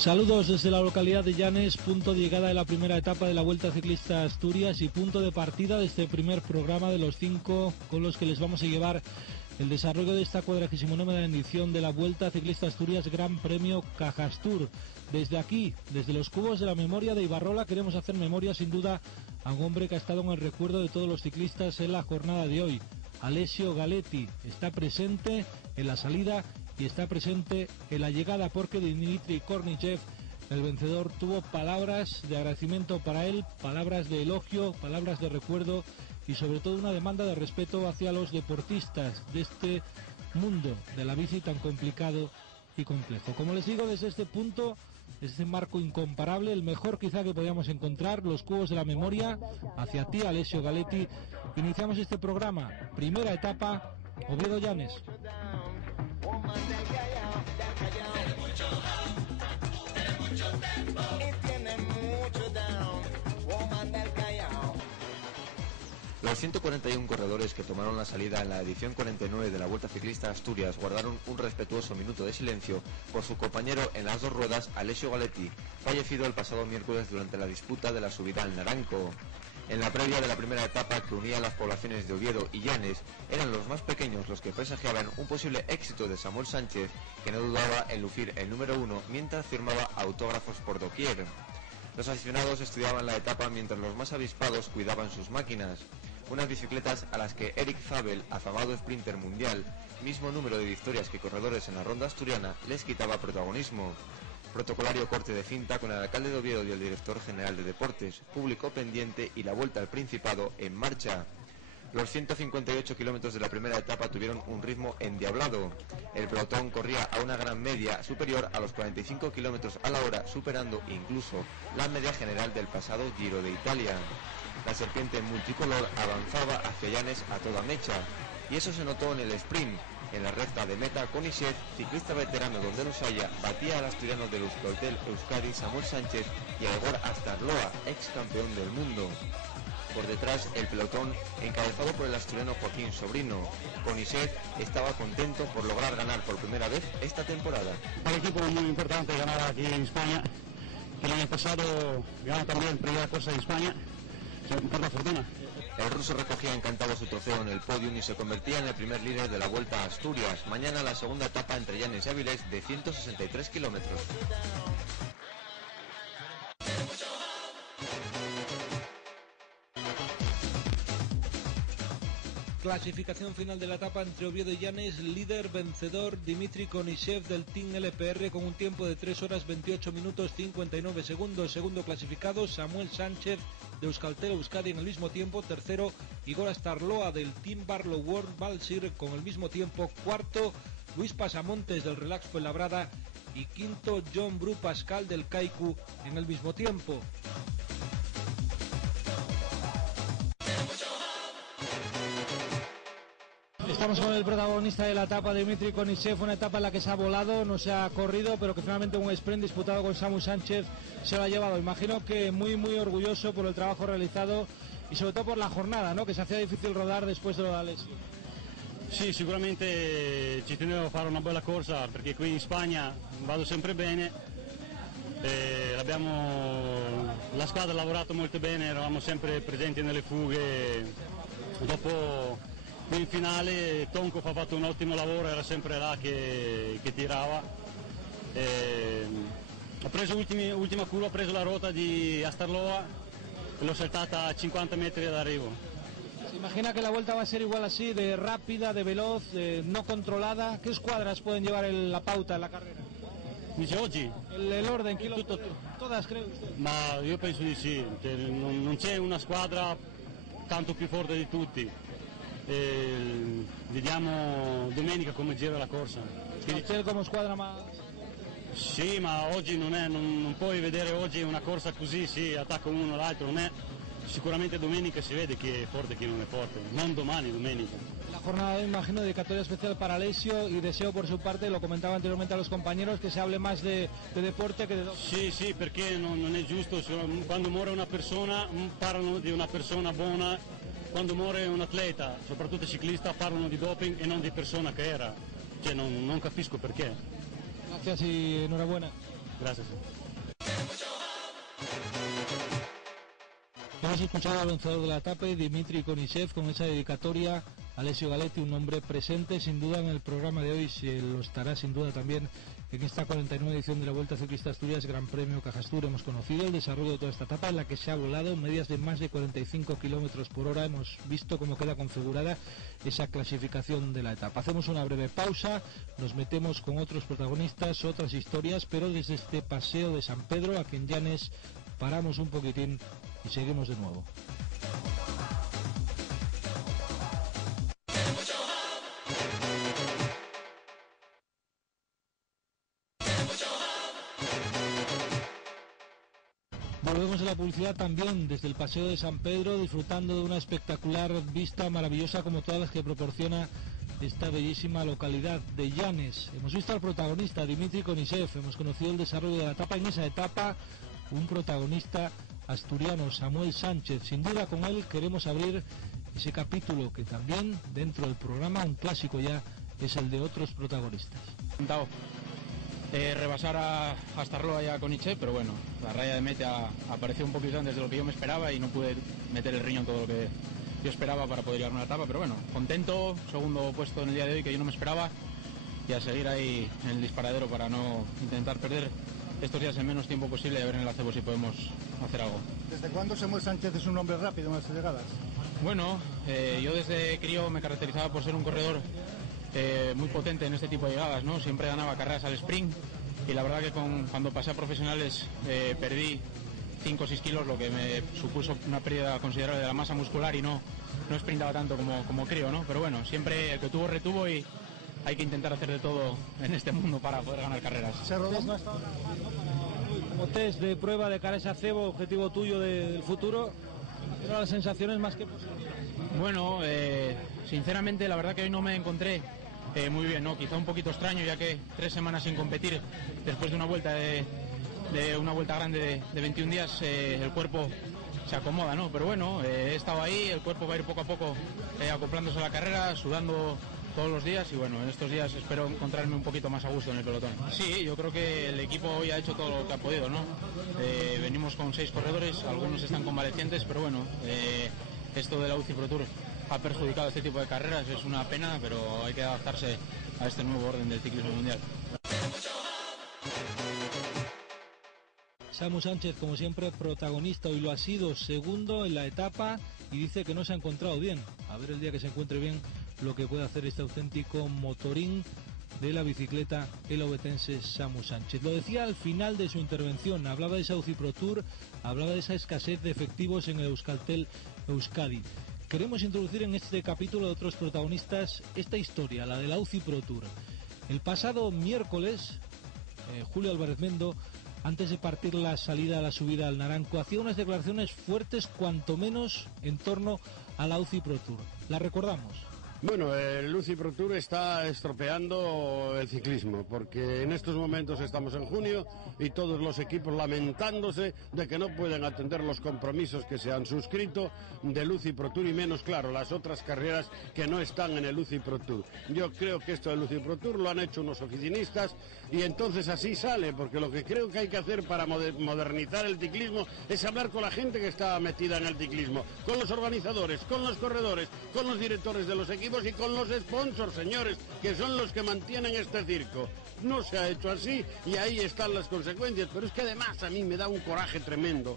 Saludos desde la localidad de Llanes, punto de llegada de la primera etapa de la Vuelta Ciclista a Asturias y punto de partida de este primer programa de los 5 con los que les vamos a llevar el desarrollo de esta 49ª edición de la Vuelta Ciclista a Asturias Gran Premio Cajastur. Desde aquí, desde los cubos de la memoria de Ibarrola, queremos hacer memoria sin duda a un hombre que ha estado en el recuerdo de todos los ciclistas en la jornada de hoy. Alessio Galetti está presente en la salida y está presente en la llegada, porque Dmitry Kornichev, el vencedor, tuvo palabras de agradecimiento para él, palabras de elogio, palabras de recuerdo y sobre todo una demanda de respeto hacia los deportistas de este mundo de la bici tan complicado y complejo. Como les digo, desde este punto, desde este marco incomparable, el mejor quizá que podíamos encontrar, los cubos de la memoria, hacia ti, Alessio Galetti, iniciamos este programa, primera etapa, Oviedo-Llanes. Los 141 corredores que tomaron la salida en la edición 49 de la Vuelta Ciclista a Asturias guardaron un respetuoso minuto de silencio por su compañero en las dos ruedas, Alessio Galetti, fallecido el pasado miércoles durante la disputa de la subida al Naranco. En la previa de la primera etapa, que unía las poblaciones de Oviedo y Llanes, eran los más pequeños los que presagiaban un posible éxito de Samuel Sánchez, que no dudaba en lucir el número 1 mientras firmaba autógrafos por doquier. Los aficionados estudiaban la etapa mientras los más avispados cuidaban sus máquinas. Unas bicicletas a las que Eric Zabel, afamado sprinter mundial, mismo número de victorias que corredores en la ronda asturiana, les quitaba protagonismo. Protocolario corte de cinta con el alcalde de Oviedo y el director general de deportes, público pendiente y la vuelta al Principado en marcha. Los 158 kilómetros de la primera etapa tuvieron un ritmo endiablado. El pelotón corría a una gran media superior a los 45 kilómetros a la hora, superando incluso la media general del pasado Giro de Italia. La serpiente multicolor avanzaba hacia Llanes a toda mecha, y eso se notó en el sprint. En la recta de meta, Kornichev, ciclista veterano donde los haya, batía al asturiano del Euskaltel Euskadi Samuel Sánchez y a Igor Astarloa, ex campeón del mundo. Por detrás, el pelotón, encabezado por el asturiano Joaquín Sobrino. Kornichev estaba contento por lograr ganar por primera vez esta temporada. Para el equipo es muy importante ganar aquí en España. El año pasado ganó también primera cosa en España. Por la fortuna. El ruso recogía encantado su trofeo en el podium y se convertía en el primer líder de la Vuelta a Asturias. Mañana la segunda etapa entre Llanes y Avilés de 163 kilómetros. Clasificación final de la etapa entre Oviedo y Llanes, líder vencedor Dmitry Kornichev del Team LPR con un tiempo de 3 horas 28 minutos 59 segundos. Segundo clasificado Samuel Sánchez de Euskaltel Euskadi en el mismo tiempo. Tercero Igor Astarloa del Team Barlow World Balsir con el mismo tiempo. Cuarto Luis Pasamontes del Relax Fuenlabrada y quinto John Bru Pascal del Kaiku en el mismo tiempo. Estamos con el protagonista de la etapa, Dmitry Kornichev, una etapa en la que se ha volado, no se ha corrido, pero que finalmente un sprint disputado con Samuel Sánchez se lo ha llevado. Imagino que muy orgulloso por el trabajo realizado y sobre todo por la jornada, ¿no? Que se hacía difícil rodar después de lo de Alessio. Sì, sicuramente ci tenevo a fare una bella corsa perché qui in Spagna vado sempre bene. La squadra ha lavorato molto bene, eravamo sempre presenti nelle fughe. Dopo in finale Tonkov ha fatto un ottimo lavoro, era sempre là che tirava. Ho preso ultima curva, ho preso la ruota di Astarloa e l'ho saltata a 50 metri dall'arrivo. ¿Se imagina que la vuelta va a ser igual así, de rápida, de veloz, no controlada? ¿Qué escuadras pueden llevar la pauta en la carrera? Dice oggi? El orden, todas creo usted. Ma io penso di sì, non c'è una squadra tanto più forte di tutti. Vediamo domenica come gira la corsa. C'è come squadra ma... Sì, ma oggi non puoi vedere oggi una corsa così, sì, attacca uno l'altro, non è. Sicuramente domenica si vede chi è forte e chi non è forte, non domani, domenica. La jornada de hoy, imagino, dedicatoria especial para Alessio y deseo por su parte, lo comentaba anteriormente a los compañeros, que se hable más de deporte que de... Sì, perché non è giusto, quando muore una persona parlano di una persona buona, quando muore un atleta, soprattutto ciclista, parlano di doping e non di persona che era, cioè non capisco perché. Gracias y enhorabuena. Gracias. Hemos escuchado al vencedor de la etapa, Dimitri Konishev, con esa dedicatoria a Alessio Galetti, un hombre presente sin duda en el programa de hoy, se lo estará sin duda también en esta 49 edición de la Vuelta Ciclista Asturias Gran Premio Cajastur. Hemos conocido el desarrollo de toda esta etapa en la que se ha volado medias de más de 45 kilómetros por hora. Hemos visto cómo queda configurada esa clasificación de la etapa. Hacemos una breve pausa, nos metemos con otros protagonistas, otras historias, pero desde este paseo de San Pedro, aquí en Llanes, paramos un poquitín y seguimos de nuevo. Volvemos a la publicidad también desde el paseo de San Pedro, disfrutando de una espectacular vista maravillosa como todas las que proporciona esta bellísima localidad de Llanes. Hemos visto al protagonista, Dimitri Konishev, hemos conocido el desarrollo de la etapa. En esa etapa, un protagonista asturiano, Samuel Sánchez. Sin duda con él queremos abrir ese capítulo que también dentro del programa, un clásico ya, es el de otros protagonistas. Rebasar hasta Roa ya con Konishev, pero bueno, la raya de meta apareció un poquito antes de lo que yo me esperaba y no pude meter el riñón todo lo que yo esperaba para poder llegar a una etapa, pero bueno, contento, segundo puesto en el día de hoy que yo no me esperaba, y a seguir ahí en el disparadero para no intentar perder estos días en menos tiempo posible y a ver en el acebo si podemos hacer algo. ¿Desde cuándo Samuel Sánchez es un hombre rápido en las llegadas? Bueno, yo desde crío me caracterizaba por ser un corredor muy potente en este tipo de llegadas, ¿no? Siempre ganaba carreras al sprint y la verdad que cuando pasé a profesionales perdí 5 o 6 kilos, lo que me supuso una pérdida considerable de la masa muscular y no sprintaba tanto como creo, ¿no? Pero bueno, siempre el que tuvo retuvo y hay que intentar hacer de todo en este mundo para poder ganar carreras. Como test de prueba de cara a ese acebo, objetivo tuyo del futuro, ¿eran las sensaciones más que posibles? Bueno, sinceramente la verdad que hoy no me encontré muy bien, ¿no? Quizá un poquito extraño, ya que 3 semanas sin competir después de una vuelta de una vuelta grande de 21 días, el cuerpo se acomoda, ¿no? Pero bueno, he estado ahí, el cuerpo va a ir poco a poco acoplándose a la carrera, sudando todos los días y bueno, en estos días espero encontrarme un poquito más a gusto en el pelotón. Sí, yo creo que el equipo hoy ha hecho todo lo que ha podido, ¿no? Venimos con 6 corredores, algunos están convalecientes, pero bueno, esto de la UCI Pro Tour ha perjudicado este tipo de carreras, es una pena, pero hay que adaptarse a este nuevo orden del ciclismo mundial. Samu Sánchez, como siempre, protagonista, hoy lo ha sido, segundo en la etapa y dice que no se ha encontrado bien. A ver el día que se encuentre bien lo que puede hacer este auténtico motorín de la bicicleta el obetense Samu Sánchez. Lo decía al final de su intervención, hablaba de esa UCI Pro Tour, hablaba de esa escasez de efectivos en el Euskaltel Euskadi. Queremos introducir en este capítulo de otros protagonistas esta historia, la de la UCI Pro Tour. El pasado miércoles, Julio Álvarez Mendo, antes de partir la salida a la subida al Naranco, hacía unas declaraciones fuertes, cuanto menos, en torno a la UCI Pro Tour. ¿La recordamos? Bueno, el UCI Pro Tour está estropeando el ciclismo, porque en estos momentos estamos en junio y todos los equipos lamentándose de que no pueden atender los compromisos que se han suscrito del UCI Pro Tour y menos, claro, las otras carreras que no están en el UCI Pro Tour. Yo creo que esto del UCI Pro Tour lo han hecho unos oficinistas y entonces así sale, porque lo que creo que hay que hacer para modernizar el ciclismo es hablar con la gente que está metida en el ciclismo, con los organizadores, con los corredores, con los directores de los equipos y con los sponsors, señores, que son los que mantienen este circo. No se ha hecho así y ahí están las consecuencias, pero es que además a mí me da un coraje tremendo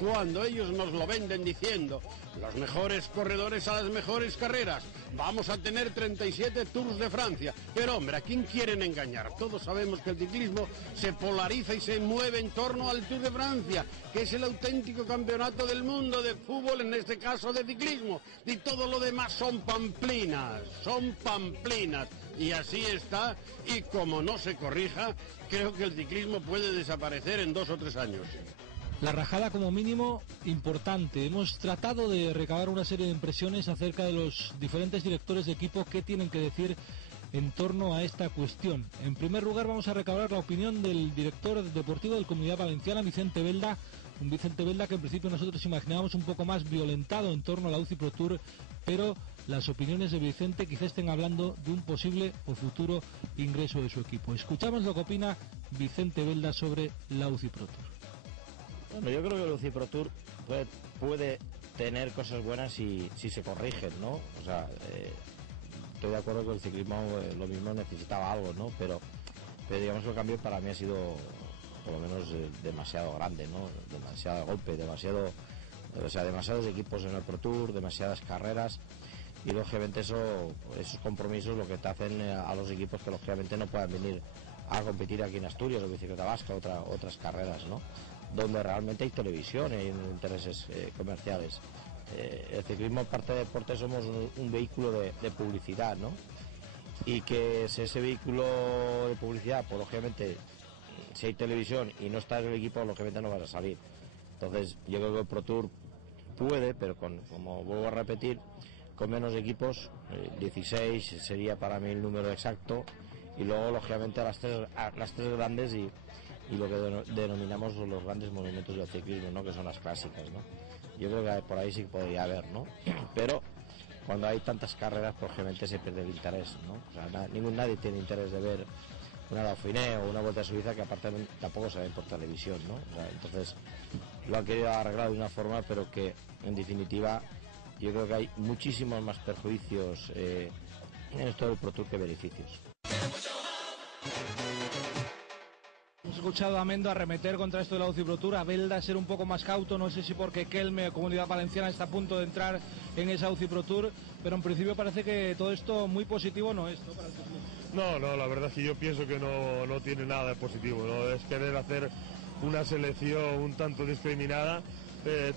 cuando ellos nos lo venden diciendo los mejores corredores a las mejores carreras, vamos a tener 37 Tours de Francia, pero hombre, ¿a quién quieren engañar? Todos sabemos que el ciclismo se polariza y se mueve en torno al Tour de Francia, que es el auténtico campeonato del mundo de fútbol, en este caso de ciclismo, y todo lo demás son pamplinas, y así está, y como no se corrija, creo que el ciclismo puede desaparecer en 2 o 3 años. La rajada como mínimo importante. Hemos tratado de recabar una serie de impresiones acerca de los diferentes directores de equipo que tienen que decir en torno a esta cuestión. En primer lugar vamos a recabar la opinión del director deportivo del Comunidad Valenciana, Vicente Belda. Un Vicente Belda que en principio nosotros imaginábamos un poco más violentado en torno a la UCI Pro Tour, pero las opiniones de Vicente quizá estén hablando de un posible o futuro ingreso de su equipo. Escuchamos lo que opina Vicente Belda sobre la UCI Pro Tour. Bueno, yo creo que el UCI Pro Tour puede tener cosas buenas si se corrigen, ¿no? O sea, estoy de acuerdo que el ciclismo lo mismo necesitaba algo, ¿no? Pero digamos que el cambio para mí ha sido por lo menos demasiado grande, ¿no? Demasiado golpe, demasiados equipos en el Pro Tour, demasiadas carreras, y lógicamente esos compromisos lo que te hacen a los equipos que lógicamente no puedan venir a competir aquí en Asturias o Bicicleta Vasca, otras carreras, ¿no? Donde realmente hay televisión y hay intereses comerciales. El ciclismo, aparte de deporte, somos un vehículo de publicidad, ¿no? Y que si ese vehículo de publicidad, pues lógicamente, si hay televisión y no está en el equipo, lógicamente no vas a salir. Entonces, yo creo que el Pro Tour puede, pero como vuelvo a repetir, con menos equipos, 16 sería para mí el número exacto, y luego, lógicamente, a las tres grandes y lo que denominamos los grandes monumentos del ciclismo, ¿no? Que son las clásicas, ¿no? Yo creo que por ahí sí podría haber, ¿no? Pero cuando hay tantas carreras, pues obviamente se pierde el interés, ¿no? O sea, nadie tiene interés de ver una Dauphiné o una Vuelta a Suiza, que aparte tampoco se ven por televisión, ¿no? O sea, entonces lo han querido arreglar de una forma, pero que en definitiva yo creo que hay muchísimos más perjuicios en esto del Pro Tour que beneficios. Hemos escuchado a Mendo arremeter contra esto de la UCI Pro Tour, a Belda ser un poco más cauto, no sé si porque Kelme o Comunidad Valenciana está a punto de entrar en esa UCI Pro Tour, pero en principio parece que todo esto muy positivo no es, ¿no? Para el ciclismo. No, la verdad es que yo pienso que no tiene nada de positivo, ¿no? Es querer hacer una selección un tanto discriminada.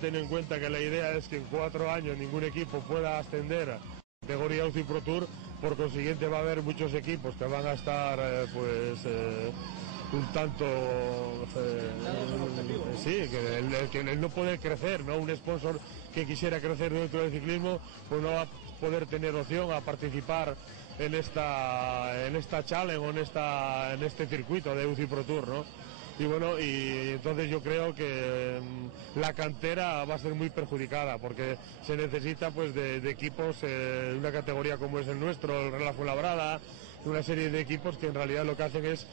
Ten en cuenta que la idea es que en 4 años ningún equipo pueda ascender a categoría UCI Pro Tour, por consiguiente va a haber muchos equipos que van a estar un tanto sí, que el no poder crecer, ¿no? Un sponsor que quisiera crecer dentro del ciclismo, pues no va a poder tener opción a participar en esta challenge o en este circuito de UCI Pro Tour, ¿no? Y bueno, y entonces yo creo que la cantera va a ser muy perjudicada, porque se necesita pues de equipos de una categoría como es el nuestro, la Fuenlabrada, una serie de equipos que en realidad lo que hacen es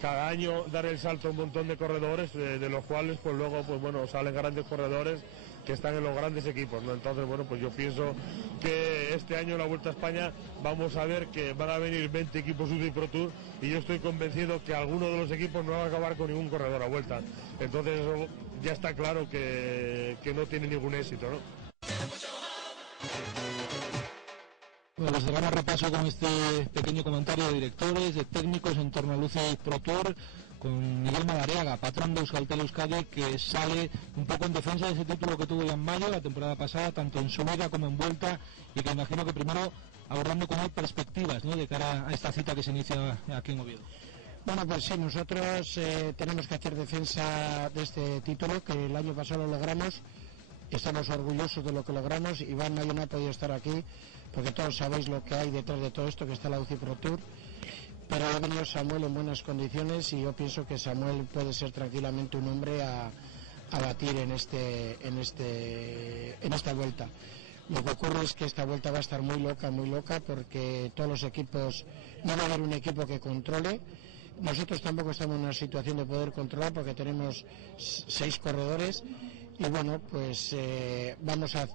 cada año dar el salto a un montón de corredores, de los cuales pues luego pues bueno salen grandes corredores que están en los grandes equipos, ¿no? Entonces bueno, pues yo pienso que este año en la Vuelta a España vamos a ver que van a venir 20 equipos UCI Pro Tour, y yo estoy convencido que alguno de los equipos no va a acabar con ningún corredor a vuelta. Entonces eso ya está claro que no tiene ningún éxito, ¿no? Bueno, pues cerramos repaso con este pequeño comentario de directores, de técnicos en torno al UCI Pro Tour, con Miguel Madariaga, patrón de Euskaltel Euskadi, que sale un poco en defensa de ese título que tuvo ya en mayo, la temporada pasada, tanto en subida como en vuelta, y que imagino que primero abordando con él perspectivas, ¿no?, de cara a esta cita que se inicia aquí en Oviedo. Bueno, pues sí, nosotros tenemos que hacer defensa de este título, que el año pasado lo logramos, estamos orgullosos de lo que logramos. Iván Mayo no ha podido estar aquí, porque todos sabéis lo que hay detrás de todo esto, que está la UCI Pro Tour, pero ha venido Samuel en buenas condiciones, y yo pienso que Samuel puede ser tranquilamente un hombre a batir en esta vuelta. Lo que ocurre es que esta vuelta va a estar muy loca, porque todos los equipos, no va a haber un equipo que controle. Nosotros tampoco estamos en una situación de poder controlar, porque tenemos 6 corredores, y bueno, pues vamos a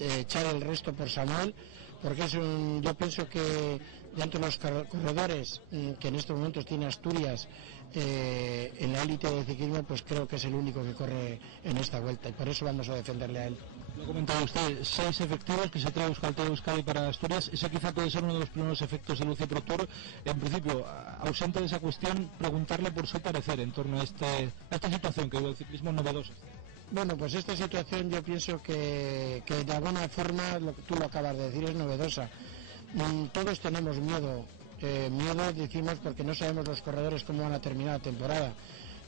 echar el resto por Samuel, porque yo pienso que dentro de los corredores que en estos momentos tiene Asturias en la élite del ciclismo, pues creo que es el único que corre en esta vuelta, y por eso vamos a defenderle a él. Lo comentaba usted, 6 efectivos que se trae Euskaltel Euskadi para Asturias. Ese quizá puede ser uno de los primeros efectos del UCI Pro Tour. En principio, ausente de esa cuestión, preguntarle por su parecer en torno a esta situación que el ciclismo es novedosa. Bueno, pues esta situación yo pienso que de alguna forma, tú lo acabas de decir, es novedosa. Todos tenemos miedo. Miedo decimos porque no sabemos los corredores cómo van a terminar la temporada.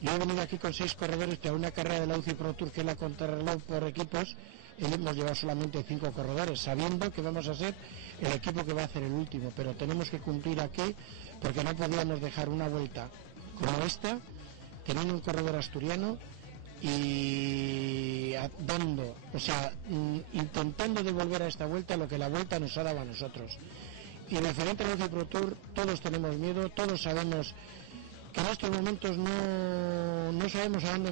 Yo he venido aquí con 6 corredores, que a una carrera de la UCI Pro Tour, que es la contrarreloj por equipos, hemos llevado solamente 5 corredores, sabiendo que vamos a ser el equipo que va a hacer el último, pero tenemos que cumplir aquí, porque no podíamos dejar una vuelta como esta, teniendo un corredor asturiano y intentando devolver a esta vuelta lo que la vuelta nos ha dado a nosotros. Y referente al UCI Pro Tour, todos tenemos miedo, todos sabemos que en estos momentos no sabemos a dónde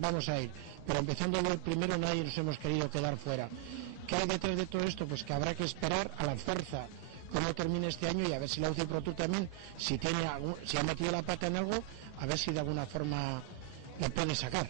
vamos a ir, pero empezando el primero nadie nos hemos querido quedar fuera. ¿Qué hay detrás de todo esto? Pues que habrá que esperar a la fuerza cómo termine este año y a ver si la UCI Pro Tour también, si ha metido la pata en algo, a ver si de alguna forma la puede sacar.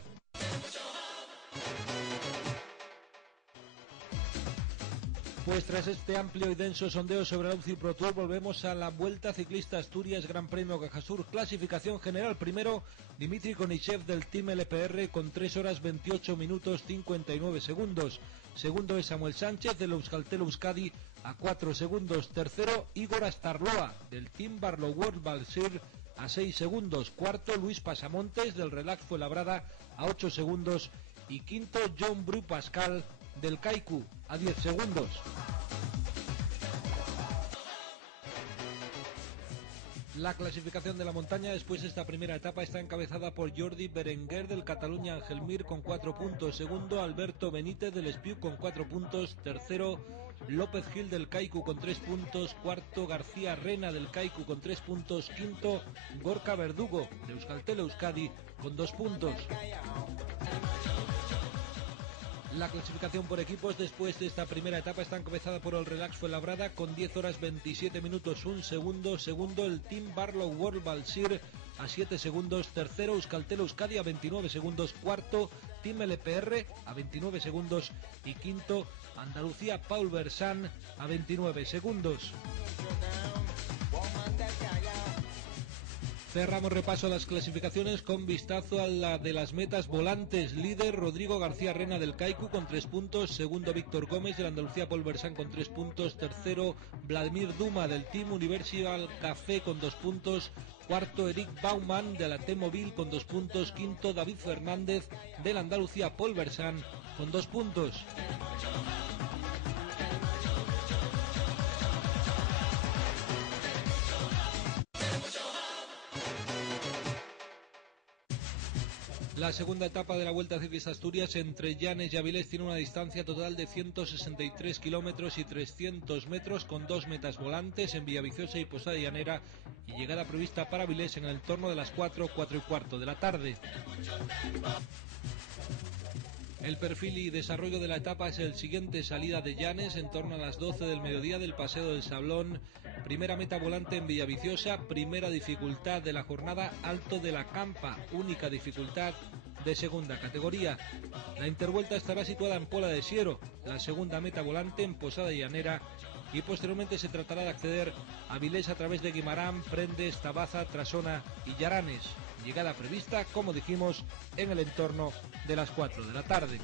Pues tras este amplio y denso sondeo sobre la UCI Pro Tour, volvemos a la Vuelta Ciclista Asturias Gran Premio Cajasur. Clasificación general: primero, Dimitri Konichev del Team LPR con 3 horas 28 minutos 59 segundos. Segundo es Samuel Sánchez del Euskaltel Euskadi a 4 segundos. Tercero, Igor Astarloa del Team Barlow World Balsir a 6 segundos. Cuarto, Luis Pasamontes del Relax Fuenlabrada a 8 segundos. Y quinto, John Bru Pascal del Kaiku a 10 segundos. La clasificación de la montaña después de esta primera etapa está encabezada por Jordi Berenguer del Cataluña Angelmir con 4 puntos, segundo Alberto Benítez del Espiu con 4 puntos, tercero López Gil del Kaiku con 3 puntos, cuarto García Rena del Kaiku con 3 puntos, quinto Gorka Verdugo de Euskaltel Euskadi con 2 puntos. La clasificación por equipos después de esta primera etapa está encabezada por el Relax Fuenlabrada con 10 horas 27 minutos 1 segundo, segundo el Team Barlow World Balsir a 7 segundos, tercero Euskaltel Euskadi a 29 segundos, cuarto Team LPR a 29 segundos y quinto Andalucía Paul Bersan a 29 segundos. Cerramos repaso a las clasificaciones con vistazo a la de las metas volantes. Líder Rodrigo García Rena del Kaiku con 3 puntos, segundo Víctor Gómez del Andalucía Paul Bersan con 3 puntos, tercero Vladimir Duma del Team Universal Café con 2 puntos, cuarto Eric Baumann de la T-Mobile con 2 puntos, quinto David Fernández del Andalucía Paul Bersan con 2 puntos. La segunda etapa de la Vuelta Ciclista Asturias entre Llanes y Avilés tiene una distancia total de 163 kilómetros y 300 metros con 2 metas volantes en Villaviciosa y Posada Llanera y llegada prevista para Avilés en el entorno de las 4 y cuarto de la tarde. El perfil y desarrollo de la etapa es el siguiente: salida de Llanes en torno a las 12 del mediodía del Paseo del Sablón, primera meta volante en Villaviciosa, primera dificultad de la jornada Alto de la Campa, única dificultad de segunda categoría. La intervuelta estará situada en Pola de Siero, la segunda meta volante en Posada Llanera y posteriormente se tratará de acceder a Avilés a través de Guimarán, Prendes, Tabaza, Trasona y Llaranes. Llegada prevista, como dijimos, en el entorno de las 4 de la tarde.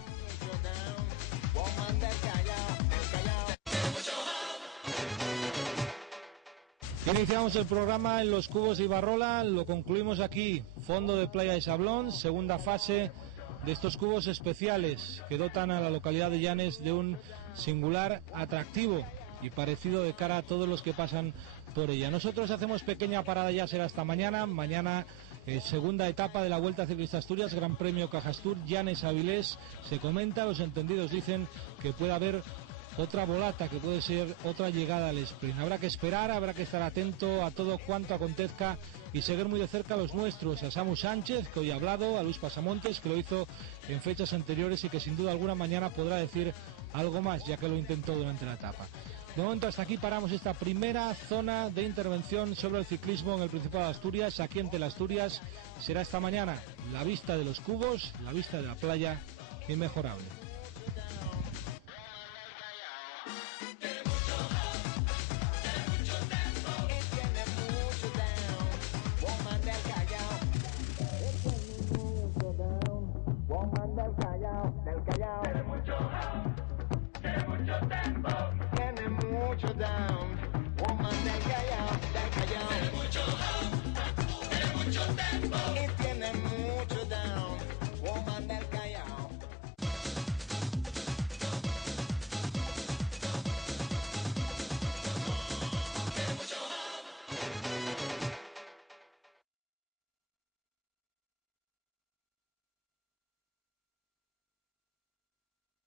Iniciamos el programa en los Cubos de Ibarrola, lo concluimos aquí, fondo de Playa de Sablón, segunda fase de estos cubos especiales que dotan a la localidad de Llanes de un singular atractivo y parecido de cara a todos los que pasan por ella. Nosotros hacemos pequeña parada, ya será hasta mañana. Segunda etapa de la Vuelta Ciclista Asturias, Gran Premio Cajastur, Llanes Avilés. Se comenta, los entendidos dicen que puede haber otra volata, que puede ser otra llegada al sprint. Habrá que esperar, habrá que estar atento a todo cuanto acontezca y seguir muy de cerca a los nuestros, a Samu Sánchez, que hoy ha hablado, a Luis Pasamontes, que lo hizo en fechas anteriores y que sin duda alguna mañana podrá decir algo más, ya que lo intentó durante la etapa. De momento hasta aquí paramos esta primera zona de intervención sobre el ciclismo en el Principado de Asturias. Aquí en Teleasturias será esta mañana la vista de los cubos, la vista de la playa, inmejorable. Down, woman del Callao,